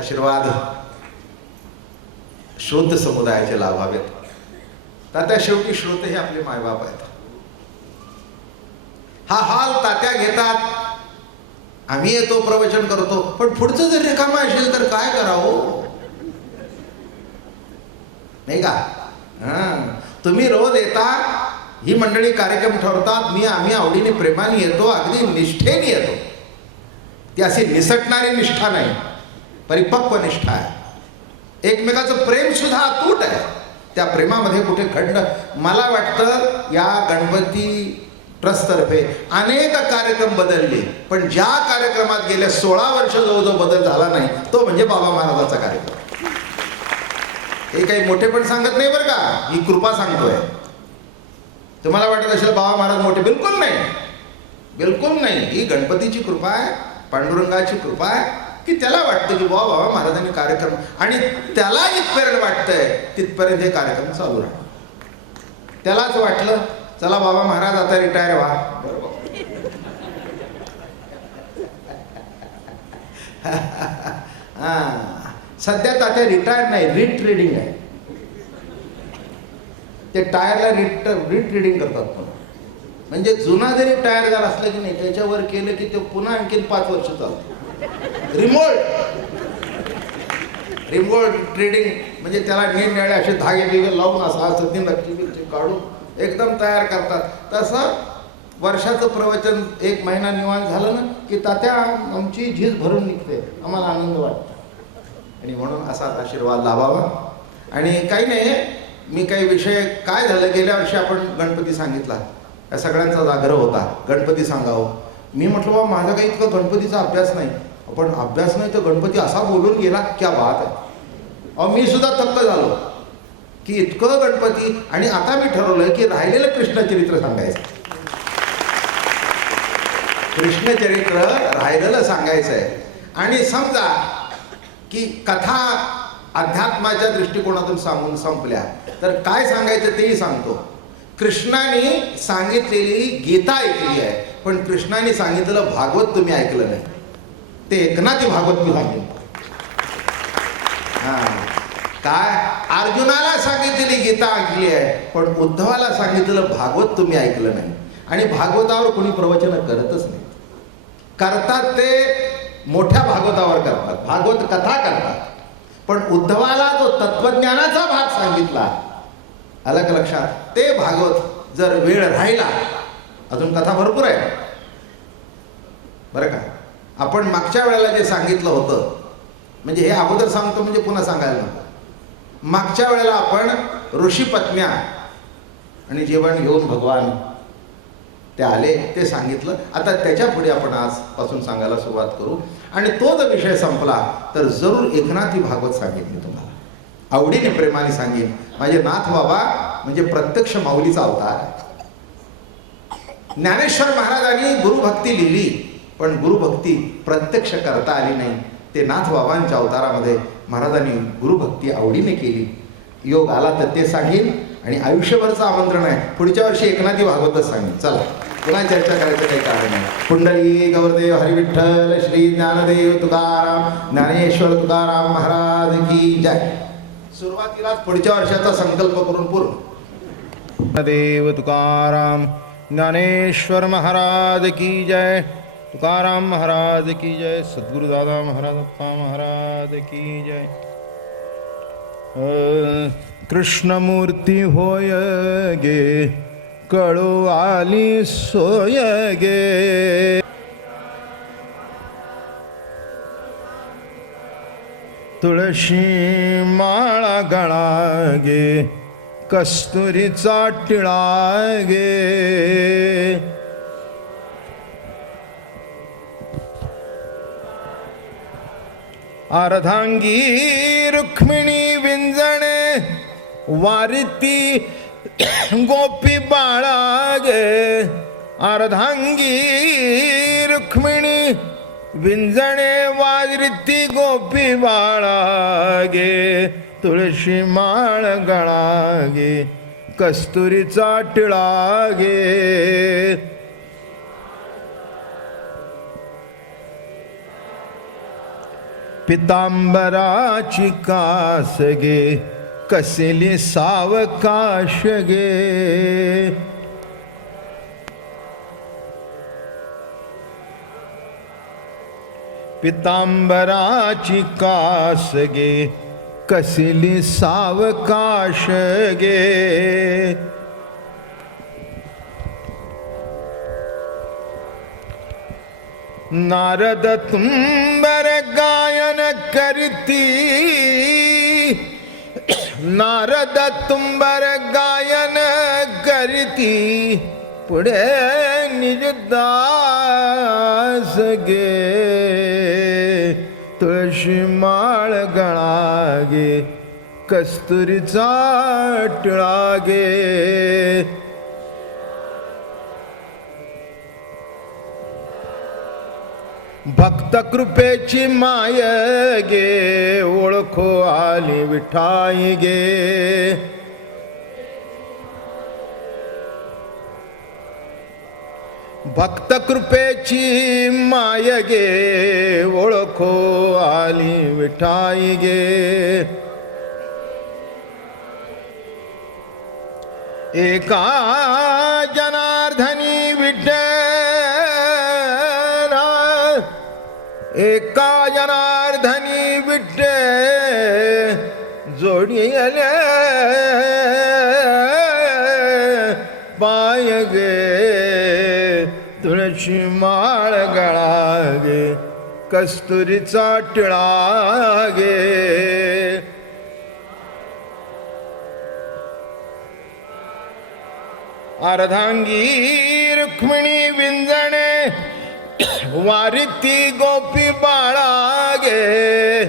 आशीर्वाद श्रोत समुदायाचे लाभावेत. तात्या शेवटी श्रोते हे आपले मायबाप आहेत. हा हाल तात्या घेतात. आम्ही येतो प्रवचन करतो, पण पुढचं जर रिकाम असेल तर काय करावं, नाही का? तुम्ही रोज येता, ही मंडळी कार्यक्रम ठरवतात, आम्ही आवडीने प्रेमाने येतो, अगदी निष्ठेने येतो. ती अशी निसटणारी निष्ठा नाही, परिपक्व निष्ठा आहे. एकमेकाचं प्रेम सुद्धा अतूट आहे. त्या प्रेमामध्ये कुठे खंड. मला वाटतं या गणपती ट्रस्टतर्फे अनेक कार्यक्रम बदलले, पण ज्या कार्यक्रमात गेल्या 16 वर्ष जो बदल झाला नाही तो म्हणजे बाबा महाराजाचा कार्यक्रम. हे काही मोठेपण सांगत नाही बरं का, ही कृपा सांगतोय. तुम्हाला वाटत असेल बाबा महाराज मोठे, बिलकुल नाही, बिलकुल नाही. ही गणपतीची कृपा आहे, पांडुरंगाची कृपा आहे की त्याला वाटतं की बाबा महाराजांनी कार्यक्रम, आणि त्याला जिथपर्यंत वाटतंय तिथपर्यंत हे कार्यक्रम चालू राहणार. त्यालाच वाटलं चला बाबा महाराज आता रिटायर व्हा, बरोबर. सध्या तात्या रिटायर नाही, रीट रिडिंग आहे. ते टायरला रीट रिडिंग करतात. म्हणजे जुना जरी टायर झाला असला की नाही, त्याच्यावर केलं की ते पुन्हा आणखीन 5 वर्ष चालतं. रिमोट ट्रेडिंग म्हणजे त्याला निरनिराळे असे धागे बिगे लावून असं 3 लक्ष काढून एकदम तयार करतात. तसं वर्षाचं प्रवचन 1 महिना निवांत झालं ना की तात्या आमची झीज भरून निघते, आम्हाला आनंद वाटतो. आणि म्हणून असाच आशीर्वाद लाभावा. आणि काही नाही, मी काही विषय काय झालं, गेल्या वर्षी आपण गणपती सांगितला, या सगळ्यांचाच आग्रह होता गणपती सांगावं. मी म्हटलं बाबा माझा काही इतका गणपतीचा अभ्यास नाही. पण अभ्यास नाही तर गणपती असा बोलून गेला, क्या बात आहे. अहो मी सुद्धा थक्क झालो की इतकं गणपती. आणि आता मी ठरवलं की राहिलेलं कृष्णचरित्र सांगायचं. कृष्णचरित्र राहिलेलं सांगायचं आहे. आणि समजा की कथा अध्यात्माच्या दृष्टिकोनातून सांगून संपल्या तर काय सांगायचं तेही सांगतो. कृष्णाने सांगितलेली गीता ऐकली आहे, पण कृष्णाने सांगितलेलं भागवत तुम्ही ऐकलं नाही. ते एकनाथी भागवत मी सांगेन. काय अर्जुनाला सांगितलेली गीता ऐकली आहे, पण उद्धवाला सांगितलेलं भागवत तुम्ही ऐकलं नाही. आणि भागवतावर कोणी प्रवचन करतच नाही. करतात ते मोठ्या भागवतावर करतात, भागवत कथा करतात. पण उद्धवाला जो तत्वज्ञानाचा भाग सांगितला, आलं का लक्षात, ते भागवत जर वेळ राहिला, अजून कथा भरपूर आहे बरं का. आपण मागच्या वेळेला जे सांगितलं होतं, म्हणजे हे अगोदर सांगतो म्हणजे पुन्हा सांगायला नको. मागच्या वेळेला आपण ऋषी पत्न्या आणि जेवण घेऊन भगवान ते आले ते सांगितलं. आता त्याच्या पुढे आपण आजपासून सांगायला सुरुवात करू. आणि तो जर विषय संपला तर जरूर एकनाथी भागवत सांगितले तुम्हाला, आवडीने प्रेमाने सांगेन. माझे नाथ बाबा म्हणजे प्रत्यक्ष माऊलीचा अवतार आहे. ज्ञानेश्वर महाराजांनी गुरुभक्ती लिहिली, पण गुरुभक्ती प्रत्यक्ष करता आली नाही. ते नाथ बाबांच्या अवतारामध्ये महाराजांनी गुरुभक्ती आवडीने केली. योग आला तर ते सांगेन. आणि आयुष्यभरचं आमंत्रण आहे, पुढच्या वर्षी एकनाथी भागवतच सांगेन. चला पुन्हा चर्चा करायचं काही कारण नाही. पुंडली गौरदेव हरिविठ्ठल श्री ज्ञानदेव तुकाराम ज्ञानेश्वर तुकाराम महाराज की जय. सुरुवातीलाच पुढच्या वर्षाचा संकल्प करून पूर्ण. देव तुकाराम ज्ञानेश्वर महाराज की जय. तुकाराम महाराज की जय. सद्गुरुदादा महाराज अप्पा महाराज की जय. कृष्णमूर्ती होय गे, कळू आली सोय गे. तुळशी माळा गळा गे, कस्तुरीचा टिळा गे. अर्धांगी रुक्मिणी विंजणे, वारिती गोपी बाळा गे. अर्धांगी रुक्मिणी विंजणे, वारिती गोपी बाळा गे. तुळशी माळ गळा गे, कस्तुरीचा टिळा गे. पितांबराची कास गे कसेली सावकाश गे. पितांबराची कास गे कसेली सावकाश गे. नारद तुंबर गायन करती. नारद तुंबर गायन करती. पुढे निजदास गे तुळशी माळ गळा गे कस्तुरीचा टिळा गे. भक्त कृपेची माय गे ओळखो आली विठाई गे. भक्त कृपेची माय गे ओळखो आली विठाई गे. एका जनार्दनी विठ्ठल. एका जनार्दनी विठ्ठल जोडिले पाय गे तुळशी माळ गळा गे कस्तुरीचा टिळा गे. अर्धांगी रुक्मिणी विंजणे वारिती गोपी बाळा गे.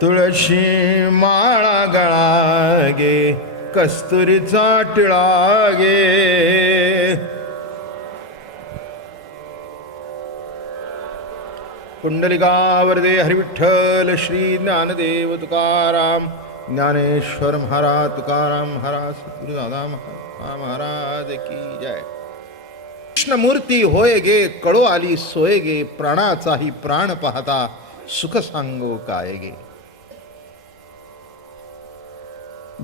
तुळशी माळा गळा गे कस्तुरीचा टिळा गे. कुंडलिकावरदे हरिविठ्ठल श्री ज्ञानदेव तुकाराम ज्ञानेश्वर महाराज तुकाराम महाराज सद्गुरुदादा महाराज की जय. कृष्णमूर्ती होय गे कळो आली सोय गे प्राणाचाही प्राण पाहता सुख सांगो काय गे.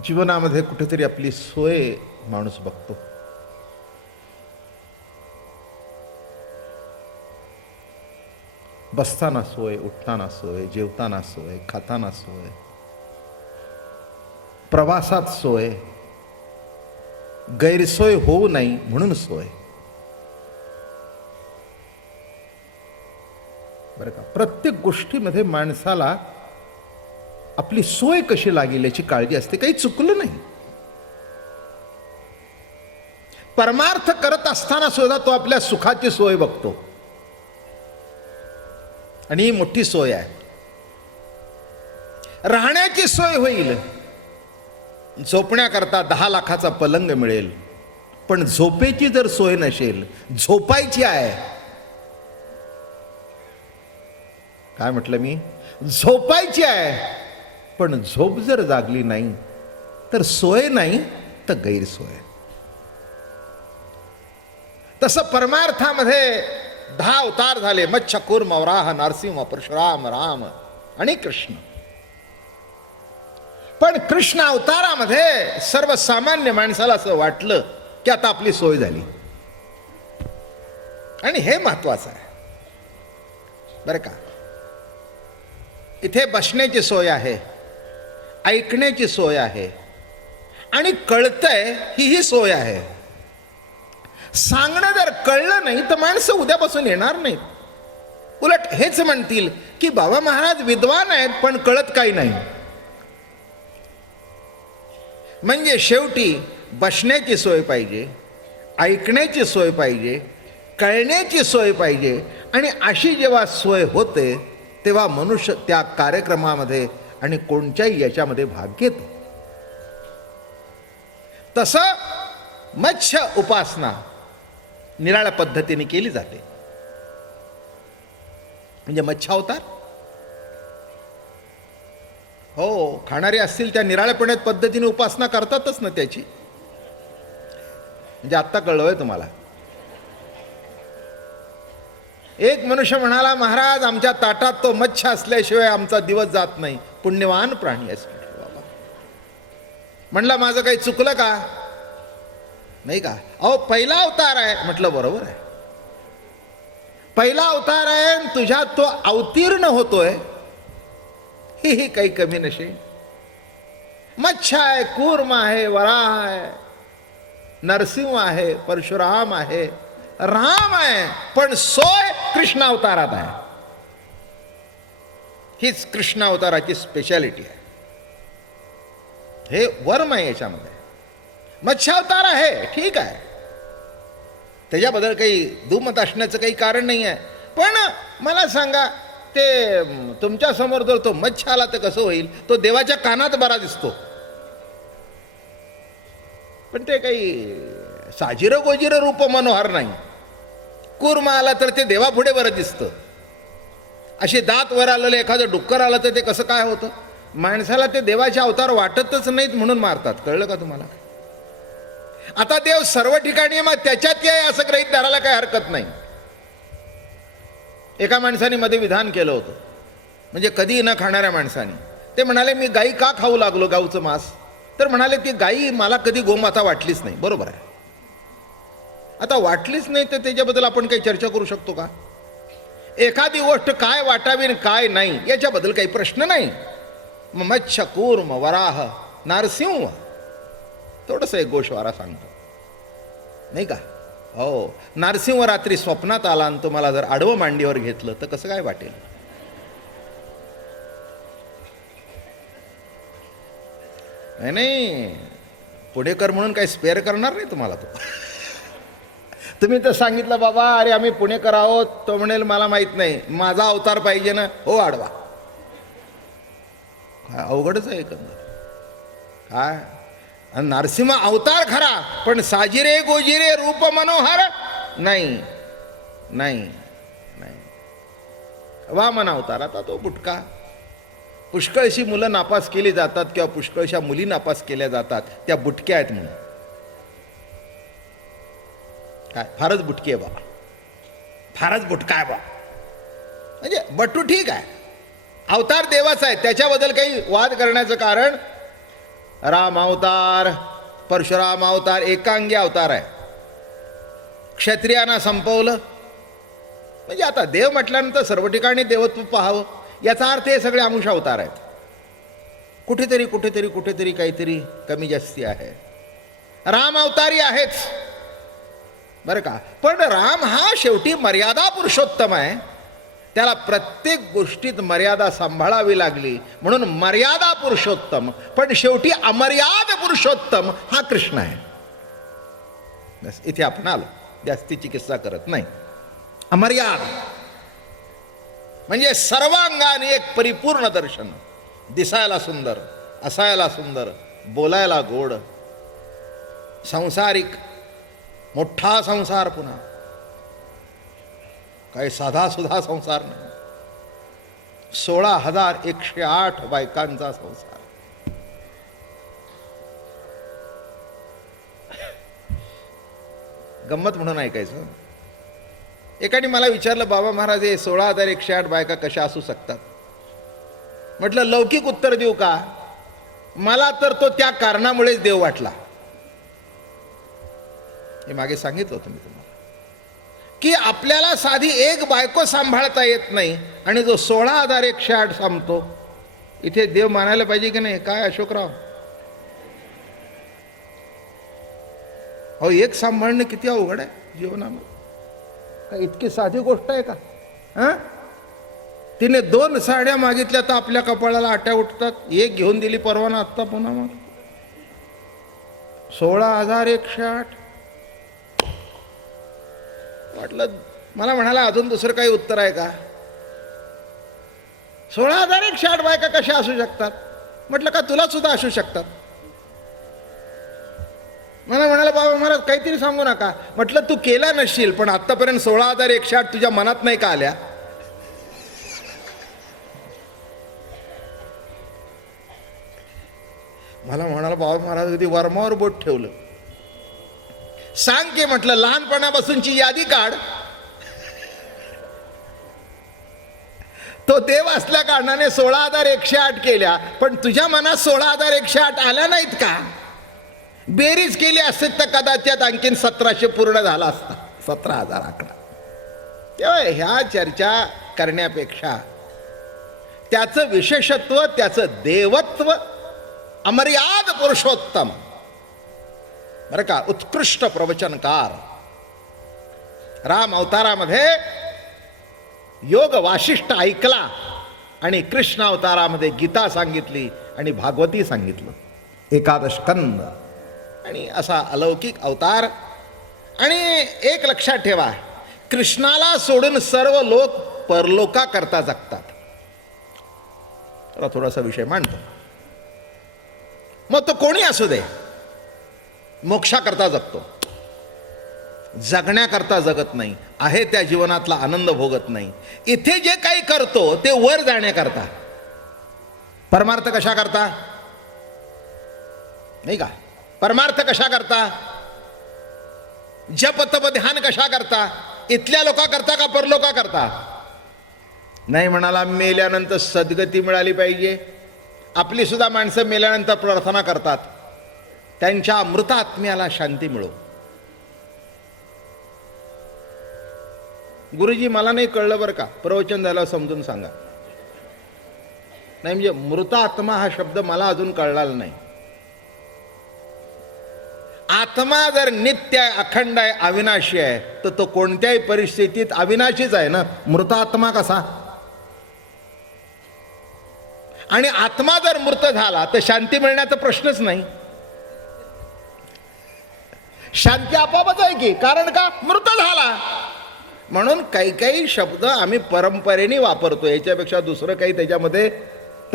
जीवनामध्ये कुठेतरी आपली सोय माणूस बघतो. बसताना सोय, उठताना सोय, जेवताना सोय, खाताना सोय, प्रवासात सोय, गैरसोय होऊ नये म्हणून सोय. बरं का, प्रत्येक गोष्टीमध्ये माणसाला आपली सोय कशी लागेल याची काळजी असते. काही चुकलं नाही. परमार्थ करत असताना सुद्धा तो आपल्या सुखाची सोय बघतो. आणि ही मोठी सोय आहे. राहण्याची सोय होईल. झोपण्याकरता 10 लाखाचा पलंग मिळेल, पण झोपेची जर सोय नसेल, झोपायची आहे. काय म्हटलं मी? झोपायची आहे, पण झोप जर जागली नाही तर सोय नाही तर गैरसोय. तसं परमार्थामध्ये 10 अवतार झाले. मच्छ कूर्म वराह नरसिंह परशुराम राम आणि कृष्ण. पण कृष्ण अवतारामध्ये सर्वसामान्य माणसाला असं वाटलं की आता आपली सोय झाली. आणि हे महत्वाचं आहे बरं का. इथे बसण्याची सोय आहे, ऐकण्याची सोय आहे, आणि कळतंय ही सोय आहे. सांगणं जर कळलं नाही तर माणसं उद्यापासून येणार नाहीत. उलट हेच म्हणतील की बाबा महाराज विद्वान आहेत पण कळत काही नाही. म्हणजे शेवटी बसण्याची सोय पाहिजे, ऐकण्याची सोय पाहिजे, कळण्याची सोय पाहिजे. आणि अशी जेव्हा सोय होते तेव्हा मनुष्य त्या कार्यक्रमामध्ये आणि कोणत्याही याच्यामध्ये भाग घेतो. तसं मत्स्य उपासना निराळ्या पद्धतीने केली जाते. म्हणजे मच्छावतार हो, खाणारे असतील त्या निराळ्यापणे पद्धतीने उपासना करतातच ना त्याची. म्हणजे आत्ता कळलं आहे तुम्हाला. एक मनुष्य म्हणाला, महाराज आमच्या ताटात तो मच्छा असल्याशिवाय आमचा दिवस जात नाही. पुण्यवान प्राणी आहेस बाबा. म्हणला माझं काही चुकलं का? नाही का? अहो पहिला अवतार आहे. म्हटलं बरोबर आहे, पहिला अवतार आहे, तुझ्यात तो अवतीर्ण होतोय ही काही कमी नशे. मच्छा आहे, कूर्म आहे, वराह आहे, नरसिंह आहे, परशुराम आहे, राम आहे, पण सोय कृष्ण अवतारात आहे. हीच कृष्ण अवताराची स्पेशालिटी आहे. हे वर्म आहे याच्यामध्ये. मत्स्यावतार आहे ठीक आहे, त्याच्याबद्दल काही दुमत असण्याचं काही कारण नाही आहे. पण मला सांगा, ते तुमच्या समोर जर तो मत्स्य आला तर कसं होईल? तो देवाच्या कानात बरा दिसतो, पण ते काही साजिर गोजिर रूप मनोहर नाही. कूर्म आला तर ते देवापुढे बरं दिसतं. असे दात वर आलेलं एखादं डुक्कर आलं तर ते कसं काय होतं? माणसाला ते देवाचे अवतार वाटतच नाहीत म्हणून मारतात. कळलं का तुम्हाला? आता देव सर्व ठिकाणी मग त्याच्यात आहे असं गृहीत धरायला काही हरकत नाही. एका माणसाने मध्ये विधान केलं होतं, म्हणजे कधी न खाणाऱ्या माणसाने. ते म्हणाले मी गाई का खाऊ लागलो, गाऊचं मांस? तर म्हणाले ती गाई मला कधी गोमाता वाटलीच नाही. बरोबर आहे, आता वाटलीच नाही तर त्याच्याबद्दल आपण काही चर्चा करू शकतो का? एखादी गोष्ट काय वाटावी आणि काय नाही याच्याबद्दल काही प्रश्न नाही. मत्स्य, कूर्म, वराह, नारसिंह, थोडंसं एक गोषवारा सांगतो नाही का? हो, नारसिंह रात्री स्वप्नात आला आणि तुम्हाला जर आडवं मांडीवर घेतलं तर कसं काय वाटेल? नाही, पुणेकर म्हणून काही स्पेअर करणार नाही तुम्हाला तो. तुम्ही तर सांगितलं बाबा अरे आम्ही पुणेकर आहोत, तो म्हणेल मला माहित नाही, माझा अवतार पाहिजे ना. हो आडवा. काय अवघडच आहे एकंदर. काय नरसिंह अवतार खरा, पण साजिरे गोजिरे रूप मनोहर नाही. नाही नाही. वामन अवतार, आता तो बुटका. पुष्कळशी मुलं नापास केली जातात किंवा पुष्कळशा मुली नापास केल्या जातात, त्या बुटक्या आहेत म्हणून. काय फारच बुटकी आहे बा, फारच बुटका आहे बा. म्हणजे बटू ठीक आहे, अवतार देवाचा आहे, त्याच्याबद्दल काही वाद करण्याचं कारण. राम अवतार, परशुराम अवतार एकांगी अवतार आहे. क्षत्रियांना संपवलं. म्हणजे आता देव म्हटल्यानंतर सर्व ठिकाणी देवत्व पाहावं याचा अर्थ हे सगळे अंश अवतार आहेत. कुठेतरी कुठेतरी कुठेतरी काहीतरी कमी जास्ती आहे. राम अवतारी आहेच बरं का, पण राम हा शेवटी मर्यादा पुरुषोत्तम आहे. त्याला प्रत्येक गोष्टीत मर्यादा सांभाळावी लागली म्हणून मर्यादा पुरुषोत्तम. पण शेवटी अमर्याद पुरुषोत्तम हा कृष्ण आहे. बस इथे आपण आलो, जास्तीची किस्सा करत नाही. अमर्याद म्हणजे सर्वांगाने एक परिपूर्ण दर्शन. दिसायला सुंदर, असायला सुंदर, बोलायला गोड, संसारिक, मोठा संसार, पुन्हा काही साधा सुधा संसार नाही. 16,108 बायकांचा संसार. गंमत म्हणून ऐकायचं. एकाने मला विचारलं, बाबा महाराज हे 16,108 बायका कशा असू शकतात? म्हटलं लौकिक उत्तर देऊ का? मला तर तो त्या कारणामुळेच देव वाटला. हे मागे सांगितलं होतं मी तुम्हाला की आपल्याला साधी एक बायको सांभाळता येत नाही आणि जो 16,108 सांगतो, इथे देव मानायला पाहिजे की नाही? काय अशोकराव, अहो एक सांभाळणं किती अवघड आहे जीवनामध्ये. काय इतकी साधी गोष्ट आहे का? हां, तिने 2 साड्या मागितल्या तर आपल्या कपाळाला आट्या उठतात. एक घेऊन दिली परवाना आत्ता, पुन्हा मग 16,108. वाटलं मला म्हणाला अजून दुसरं काही उत्तर आहे का? 16,108 बायका कशा असू शकतात? म्हटलं का तुला सुद्धा असू शकतात? मला म्हणाला बाबा महाराज काहीतरी सांगू नका. म्हटलं तू केला नसशील, पण आतापर्यंत 16,108 तुझ्या मनात नाही का आल्या? मला म्हणाला बाबा महाराज कधी वर्मावर बोट ठेवलं. सांग की म्हटलं लहानपणापासूनची यादी काढ. तो देव असल्या कारणाने 16,108 केल्या, पण तुझ्या मनात 16,108 आल्या नाहीत का? बेरीज केली असते तर कदाचित आणखीन 1700 पूर्ण झाला असता, 17,000 आकडा. तेव्हा ह्या चर्चा करण्यापेक्षा त्याचं विशेषत्व, त्याचं देवत्व, अमर्याद पुरुषोत्तम, बरं का, उत्कृष्ट प्रवचनकार, राम अवतारामध्ये योग वाशिष्ठ ऐकला आणि कृष्ण अवतारामध्ये गीता सांगितली आणि भागवती सांगितलं, एकादश स्कंद, आणि असा अलौकिक अवतार. आणि एक लक्षात ठेवा, कृष्णाला सोडून सर्व लोक परलोका करता जगतात. थोडासा विषय मांडतो. मग तो कोणी असू दे, मोक्षाकरता जगतो, जगण्याकरता जगत नाही, आहे त्या जीवनातला आनंद भोगत नाही. इथे जे काही करतो ते वर जाण्याकरता, परमार्थ कशा करता, नाही का? परमार्थ कशा करता, जप तप ध्यान कशा करता? इथल्या लोका करता का परलोका करता? नाही म्हणाला, मेल्यानंतर सद्गती मिळाली पाहिजे. आपली सुद्धा माणसं मेल्यानंतर प्रार्थना करतात, त्यांच्या मृत आत्म्याला शांती मिळो. गुरुजी मला नाही कळलं बरं का, प्रवचन झालं समजून सांगा. नाही म्हणजे मृत आत्मा हा शब्द मला अजून कळलेला नाही. आत्मा जर नित्य आहे, अखंड आहे, अविनाशी आहे, तर तो कोणत्याही परिस्थितीत अविनाशीच आहे ना. मृत आत्मा कसा? आणि आत्मा जर मृत झाला तर शांती मिळण्याचा प्रश्नच नाही. शांती आपोआपच आहे की, कारण का? मृत झाला. म्हणून काही काही शब्द आम्ही परंपरेने वापरतो, याच्यापेक्षा दुसरं काही त्याच्यामध्ये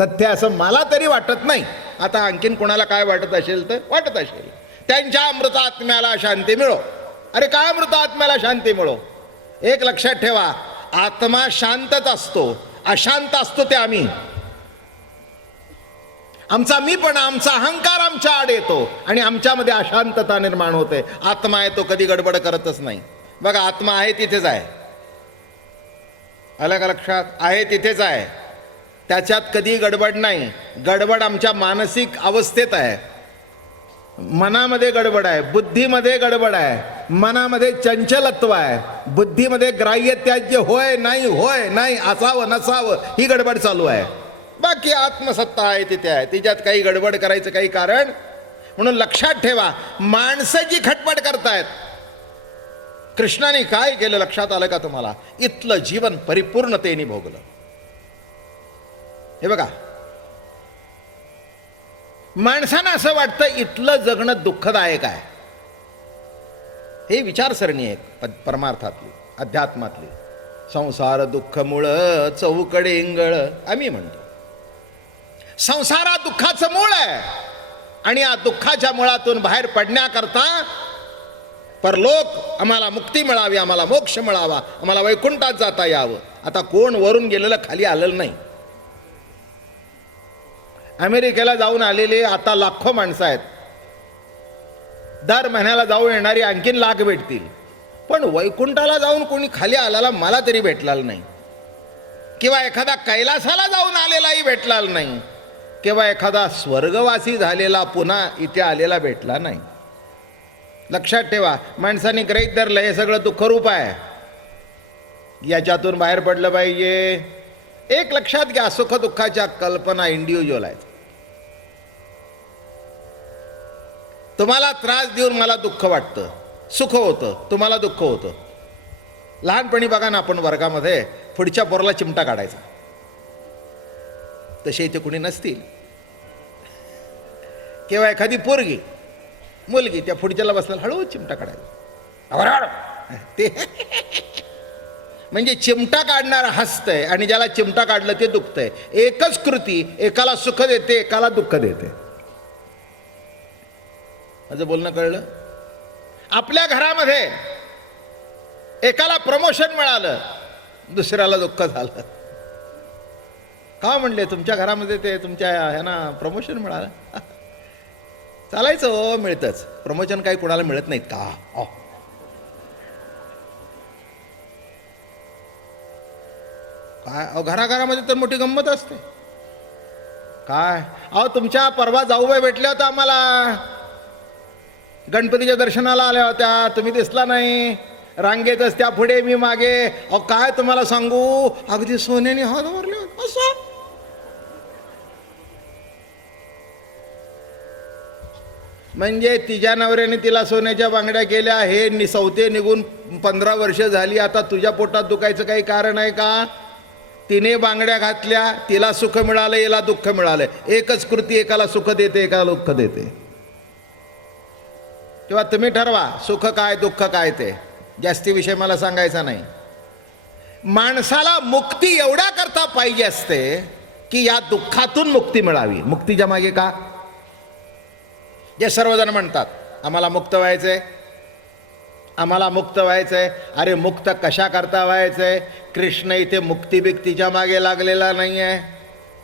तथ्य असं मला तरी वाटत नाही. आता आणखीन कोणाला काय वाटत असेल तर वाटत असेल. त्यांच्या मृत आत्म्याला शांती मिळो. अरे काय मृत आत्म्याला शांती मिळो? एक लक्षात ठेवा, आत्मा शांतच असतो, अशांत असतो ते आम्ही. आमचा मीपणा, आमचा अहंकार आमच्या आड येतो आणि आमच्यामध्ये अशांतता निर्माण होते. आत्मा आहे तो कधी गडबड करतच नाही. बघा, आत्मा आहे तिथेच आहे, आलं का लक्षात? आहे तिथेच आहे, त्याच्यात कधी गडबड नाही. गडबड आमच्या मानसिक अवस्थेत आहे, मनामध्ये गडबड आहे, बुद्धीमध्ये गडबड आहे, मनामध्ये चंचलत्व आहे, बुद्धीमध्ये ग्राह्य त्याज्य, होय नाही, होय नाही, असावं नसावं, ही गडबड चालू आहे. बाकी आत्मसत्ता आहे तिथे आहे, तिच्यात काही गडबड करायचं काही कारण. म्हणून लक्षात ठेवा, माणसं जी खटपट करतायत, कृष्णाने काय केलं लक्षात आलं का तुम्हाला? इथलं जीवन परिपूर्णतेने भोगलं. हे बघा, माणसांना असं वाटतं इथलं जगणं दुःखदायक आहे. हे विचारसरणी आहे परमार्थातली, अध्यात्मातली. संसार दुःख मूळ चौकडे इंगळ आम्ही म्हणतो. संसार हा दुःखाचं मूळ आहे आणि या दुःखाच्या मुळातून बाहेर पडण्याकरता परलोक, आम्हाला मुक्ती मिळावी, आम्हाला मोक्ष मिळावा, आम्हाला वैकुंठात जाता यावं. आता कोण वरून गेलेलं खाली आलेलं नाही. अमेरिकेला जाऊन आलेले आता लाखो माणसं आहेत, दर महिन्याला जाऊन येणारी आणखीन लाख भेटतील. पण वैकुंठाला जाऊन कोणी खाली आलेला मला तरी भेटलेला नाही, किंवा एखादा कैलासाला जाऊन आलेलाही भेटलेला नाही, किंवा एखादा स्वर्गवासी झालेला पुन्हा इथे आलेला भेटला नाही. लक्षात ठेवा, माणसाने गृहीत धरलं हे सगळं दुःखरूप आहे, याच्यातून बाहेर पडलं पाहिजे. एक लक्षात घ्या, सुख दुःखाच्या कल्पना इंडिव्हिज्युअल आहेत. तुम्हाला त्रास देऊन मला दुःख वाटतं, सुख होतं, तुम्हाला दुःख होतं. लहानपणी बघा ना, आपण वर्गामध्ये पुढच्या पोराला चिमटा काढायचा, तसे इथे कुणी नसतील, किंवा एखादी पोरगी मुलगी त्या पुढच्याला बसला हळू चिमटा काढायचा. ते म्हणजे चिमटा काढणारा हसतंय आणि ज्याला चिमटा काढलं ते दुखतंय. एकच कृती एकाला सुख देते, एकाला दुःख देते. माझं बोलणं कळलं? आपल्या घरामध्ये एकाला प्रमोशन मिळालं, दुसऱ्याला दुःख झालं. का म्हणले? तुमच्या घरामध्ये ते तुमच्या ह्यांना प्रमोशन मिळालं. चालायचं हो, मिळतंच. प्रमोशन काही कुणाला मिळत नाहीत का? काय अहो, घराघरामध्ये तर मोठी गंमत असते. काय अहो, तुमच्या परवा जाऊबाई भेटल्या होत्या आम्हाला, गणपतीच्या दर्शनाला आल्या होत्या, तुम्ही दिसला नाही. रांगेतच त्या पुढे मी मागे. अहो काय तुम्हाला सांगू, अगदी सोन्याने हात भरले होते असं. म्हणजे तिच्या नवऱ्याने तिला सोन्याच्या बांगड्या केल्या, हे निसवते निघून 15 वर्ष झाली. आता तुझ्या पोटात दुखायचं काही कारण आहे का? तिने बांगड्या घातल्या, तिला सुख मिळालं, याला दुःख मिळालं. एकच कृती एकाला सुख देते, एकाला दुःख देते. तेव्हा तुम्ही ठरवा सुख काय दुःख काय ते. जास्ती विषय मला सांगायचा नाही. माणसाला मुक्ती एवढ्या करता पाहिजे असते की या दुःखातून मुक्ती मिळावी. मुक्तीच्या मागे का? जे सर्वजण म्हणतात आम्हाला मुक्त व्हायचंय, आम्हाला मुक्त व्हायचंय. अरे मुक्त कशा करता व्हायचंय? कृष्ण इथे मुक्ती बिक्तीच्या मागे लागलेला नाही आहे.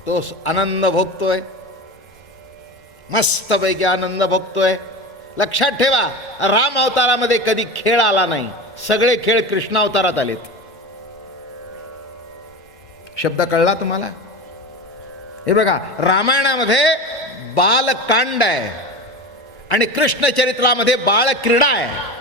तो आनंद भोगतोय, मस्तपैकी आनंद भोगतोय. लक्षात ठेवा, राम अवतारामध्ये कधी खेळ आला नाही, सगळे खेळ कृष्ण अवतारात आलेत. शब्द कळला तुम्हाला? हे बघा, रामायणामध्ये बालकांड आहे आणि कृष्ण चरित्रामध्ये बाळ क्रीडा आहे.